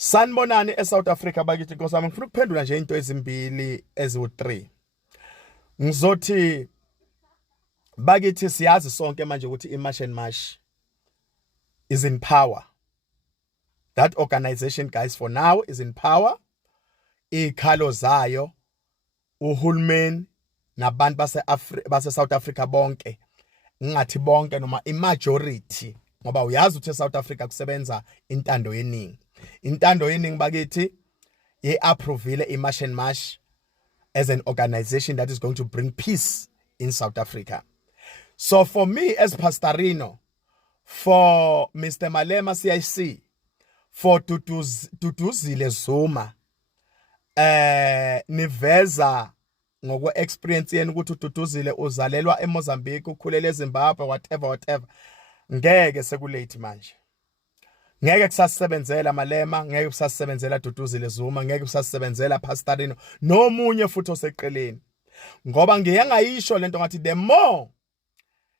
Sanibonani eSouth Africa bakithi nkosami ngifuna ukuphendula nje into ezimbili eziwu3. Ngizothi bakithi siyazi sonke manje ukuthi iMarch and March is in power. That organization guys for now is in power. Ikhalo zayo uhulumeni nabantu base South Africa bonke ngathi bonke noma imajority ngoba uyazi ukuthi eSouth Africa kusebenza intando yeningi. Intando yeningi bakithi ye-approvile iMarch and March as an organization that is going to bring peace in South Africa. So for me as Pastorino, for Mr. Malema CIC, for Duduzile Zuma, niveza ngokwe experience yenu ukuthi uDuduzile uzalelwa eMozambique ukhulele eZimbabwe whatever ngeke sekulate manje. Ngeke kusasebenzela Malema, ngeke kusasebenzela Duduzile Zuma, ngeke kusasebenzela Pastorino nomunye futhi oseqeleni. Ngoba ngiyangayisho lento ngathi the more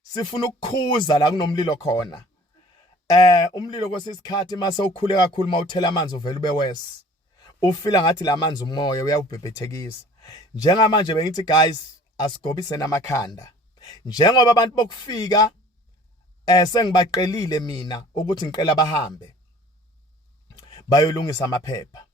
sifuna ukukhuza la kunomlilo khona. Umlilo kwesisikhathi mase ukhule kakhulu mawuthela amanzi uvela ube wes. Ufila ngathi lamanzi umoya uyawubhebhethekisa. Njengamanje bengithi guys asigobise namakhanda. Njengoba abantu bokufika sengibaqelile mina ukuthi ngicela bahambe bayolungisa amaphepha.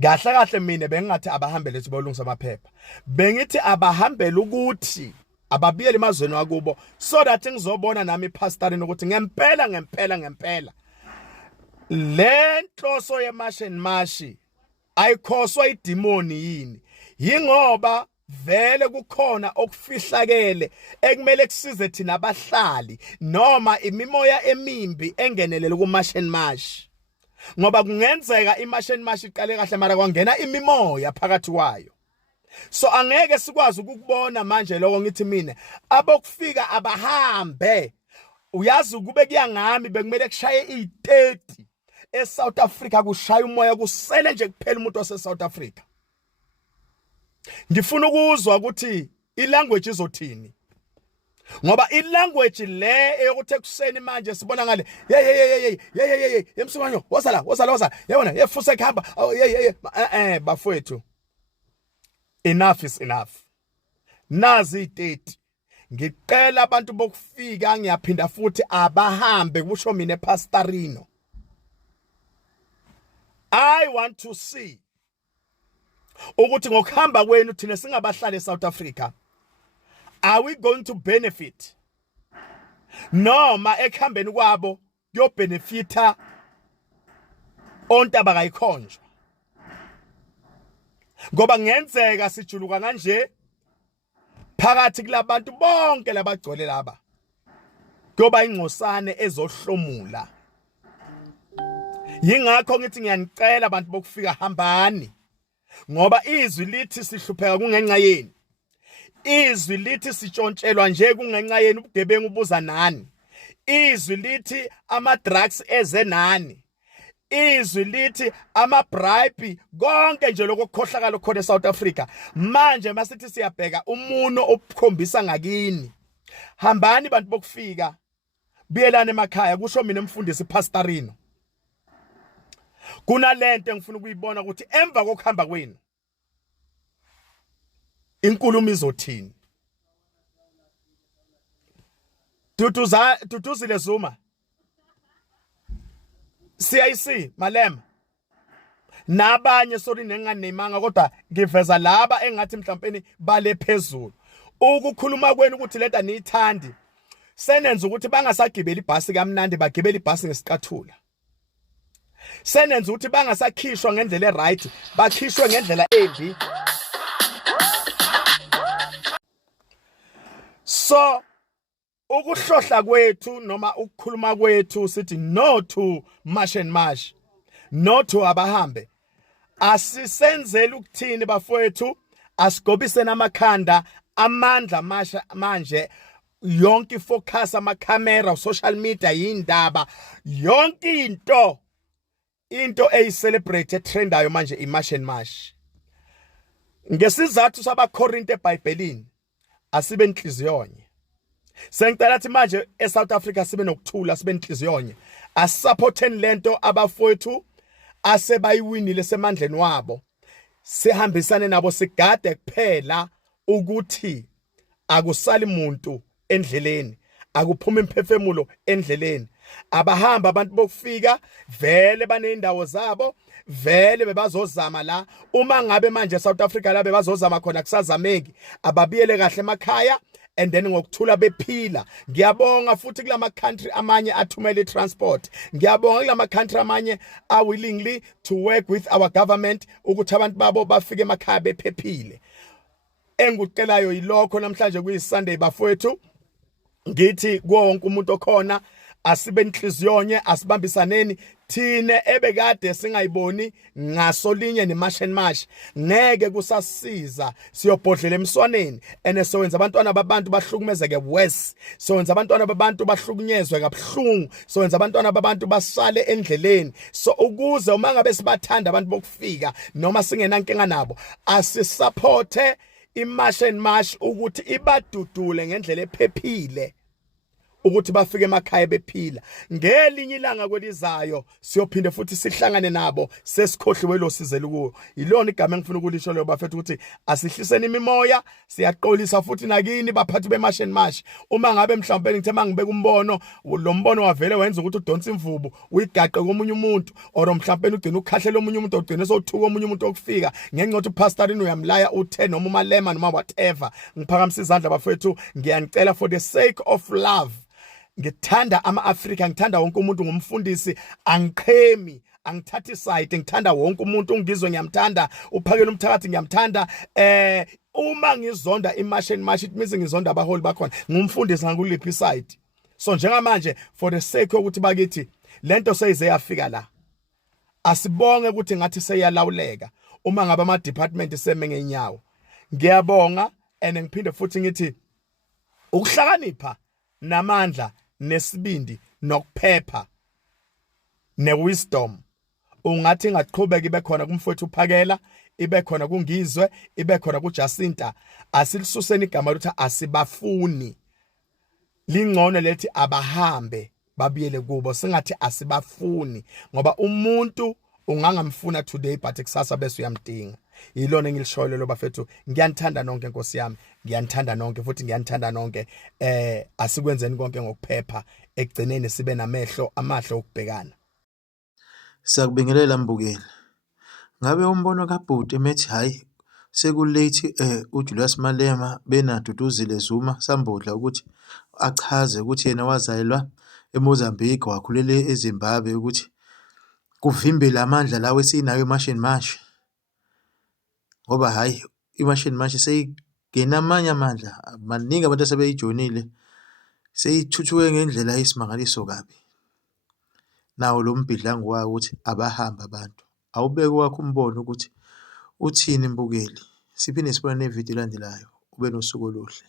Kahle mina bengathi abahambe lethi bayolungisa amaphepha. Bengithi abahambele ukuthi ababiyele emazweni wakubo so that ngizobona nami Pastorino ukuthi ngempela le nhloso yeMarch and March ayikhoswa idemoni yini. Yingoba vele kukhona okufihlakele ekumele kusize thina abahlali noma imimoya emimbi engenelele kuMarch and March. Ngoba kungenzeka iMarch and March iqale kahle mara kwangena imimoya phakathi kwayo. So angeke sikwazi ukubona manje lokho ngithi mina abokufika abahambe. Uyazi kube kuyangami bekumele kushaye i30 eSouth Africa kushaya umoya kusele nje kuphela umuntu waseSouth Africa. Ngifuna ukuzwa ukuthi ilanguage izothini. Ngoba ilanguage le eyokuthi ekuseni manje sibona ngale yemsukanyo wasala yabona yefuse ekhamba bafowethu. Enough is enough. Nazi i30. Ngicela abantu bokufika ngiyaphinda futhi abahambe kusho mina Pastorino. I want to see ukuthi ngokuhamba kwenu thina singabahlali eSouth Africa, are we going to benefit noma ekuhambeni kwabo yo benefita ontaba kayikhonjwa. Ngoba ngenzeka sijuluka kanje phakathi kulabantu bonke labagcwele laba kuyoba ingcosane ezohlomula. Yingakho ngithi ngiyanicela abantu bokufika hambani. Ngoba izwi lithi sihlupheka kungenxa yeni. Izwi lithi sitshontshelwa nje kungenxa yeni ubugebengu ubuza nani. Izwi lithi ama drugs eze nani. Izwi lithi ama bribe konke nje lokukhohlakala khona eSouth Africa. Manje masithi siyabheka umuno obukhombisa ngakini. Hambani bantu bokufika. Buyelana emakhaya kusho mina umfundisi Pastorino. Kunalento engifuna ukuyibona ukuthi emva kokuhamba kwenu inkulumo izothini. Duduzile Zuma, CIC Malema nabanye sorry nenganemanga kodwa ngiveza laba engathi mhlawumbe bale phezulu ukukhuluma kwenu ukuthi leta niyithandi senenza ukuthi bangasagibela ibhasi kamnandi bagibela ibhasi ngesicathula. Senenza ukuthi bangasakhishwa ngendlela eright bakhishwe ngendlela embi. So ukuhlohla kwethu noma ukukhuluma kwethu sithi no to March and March, no to abahambe, asisenzele ukuthini bafowethu, asigobise namakhanda amandla manje yonke focus amakhamera social media yindaba yonke into eyicelebrate trendayo manje iMarch and March. Ngesizathu sabaKorinte eBhayibhelini asibe inhliziyonye. Sengicela ukuthi manje eSouth Africa sibe nokuthula sibe inhliziyonye. Asupporteni lento abafowethu asebayiwinile semandleni wabo, sihambisane nabo sigade kuphela ukuthi akusali muntu endleleni, akuphuma imphefemulo endleleni. Abahamba abantu bokufika vele baneyindawo zabo, vele bebazozama la. Uma ngabe manje South Africa la bebazozama khona kusazameki, ababiyele kahle emakhaya and then ngokuthula bephila. Ngiyabonga futhi kulama country amanye athumela itransport. Ngiyabonga kulama country amanye are willingly to work with our government ukuthi abantu babo bafike emakhaya bephephile. Engikucelayo yilokho namhlanje kuyiSunday bafowethu, ngithi kuwo wonke umuntu okhona asibe inhliziyonye, asibambisaneni. Thine ebekade singayiboni ngasolinye neMashemash ngeke kusasiza, siyobhodlela emswaneni ene sowenza abantwana babantu bahlukumezeke worse, sowenza abantwana babantu bahlukunyezwe kabuhlungu, sowenza abantwana babantu basale endleleni. So ukuze uma ngabe sibathanda abantu bokufika noma singenankinga nabo, asisupporte iMashemash ukuthi ibadudule ngendlela ephephile ukuthi bafike emakhaya bephila. Ngelinye ilanga kwelizayo siyophinde futhi sihlangane nabo sesikhohliwe lo sizele kuwo. Yilona igama engifuna ukulisho lo bafethu ukuthi asihliseni imimoya. Siyaqolisa futhi nakini baphathi beMashemash, uma ngabe mhlawumbe ngithe mangibeka umbono, lo mbono wavele wenza ukuthi udonse imvubu uyigaqe komunye umuntu, or mhlawumbe ugcina ukukhahlela omunye umuntu, ugcina sothuka omunye umuntu okufika ngenxa yokuthi upastorini uyamlaya u10 noma umalema noma whatever. Ngiphakamisa izandla bafethu, ngiyanicela for the sake of love, ngithanda ama-Afrika, ngithanda wonke umuntu, ngumfundisi, angiqhemi, angithathi side, ngithanda wonke umuntu, ungizwe ngiyamthanda, uphakele umthakathi ngiyamthanda. Uma ngizonda iMashemash it means ngizonda abaholi bakhona, ngumfundisi ngakuliphi side. So njengamanje for the sake ukuthi bakithi lento seyize yafika la, asibonge ukuthi ngathi seyalawuleka uma ngabe ama department seme ngenyawo. Ngiyabonga and ngiphinde futhi ngithi ukuhlakanipha namandla nesibindi nokuphepha newisdom ungathi ngaqhubeka ibe khona kumfowethu uphakela, ibe khona kungizwe, ibe khona kuJacinta. Asilisuseni igama lokuthi asibafuni, lingcono lethi abahambe babiyele kubo, singathi asibafuni, ngoba umuntu ungangamfuna today but kusasa bese uyamdinga. Yilona engilishoyo lo bafethu. Ngiyanithanda nonke Nkosi yami, ngiyanithanda nonke futhi ngiyanithanda nonke. Asikwenzeni konke ngokuphepha, ekugcineni sibe namehlo amahle okubhekana. Siyakubingelela mbukeli. Ngabe umbono kaBhuti methi hayi sekulate uJulius Malema benaDuduzile Zuma Sambodla ukuthi achaze ukuthi yena wazalelwa eMozambique wakhulela eZimbabwe ukuthi kuvimbele amandla lawo esinayo eMashemash, ngoba hayi iMashemash seyigena amanye amandla maningi abantu asebeyijoyinile, seyithuthuke ngendlela eyisimangaliso kabi. Nawo lo mbhidlango wayo ukuthi abahamba abantu, awubeke wakho umbono ukuthi uthini mbukeli. Siphinde sibone nevidiyo elandelayo. Ube nosuku oluhle.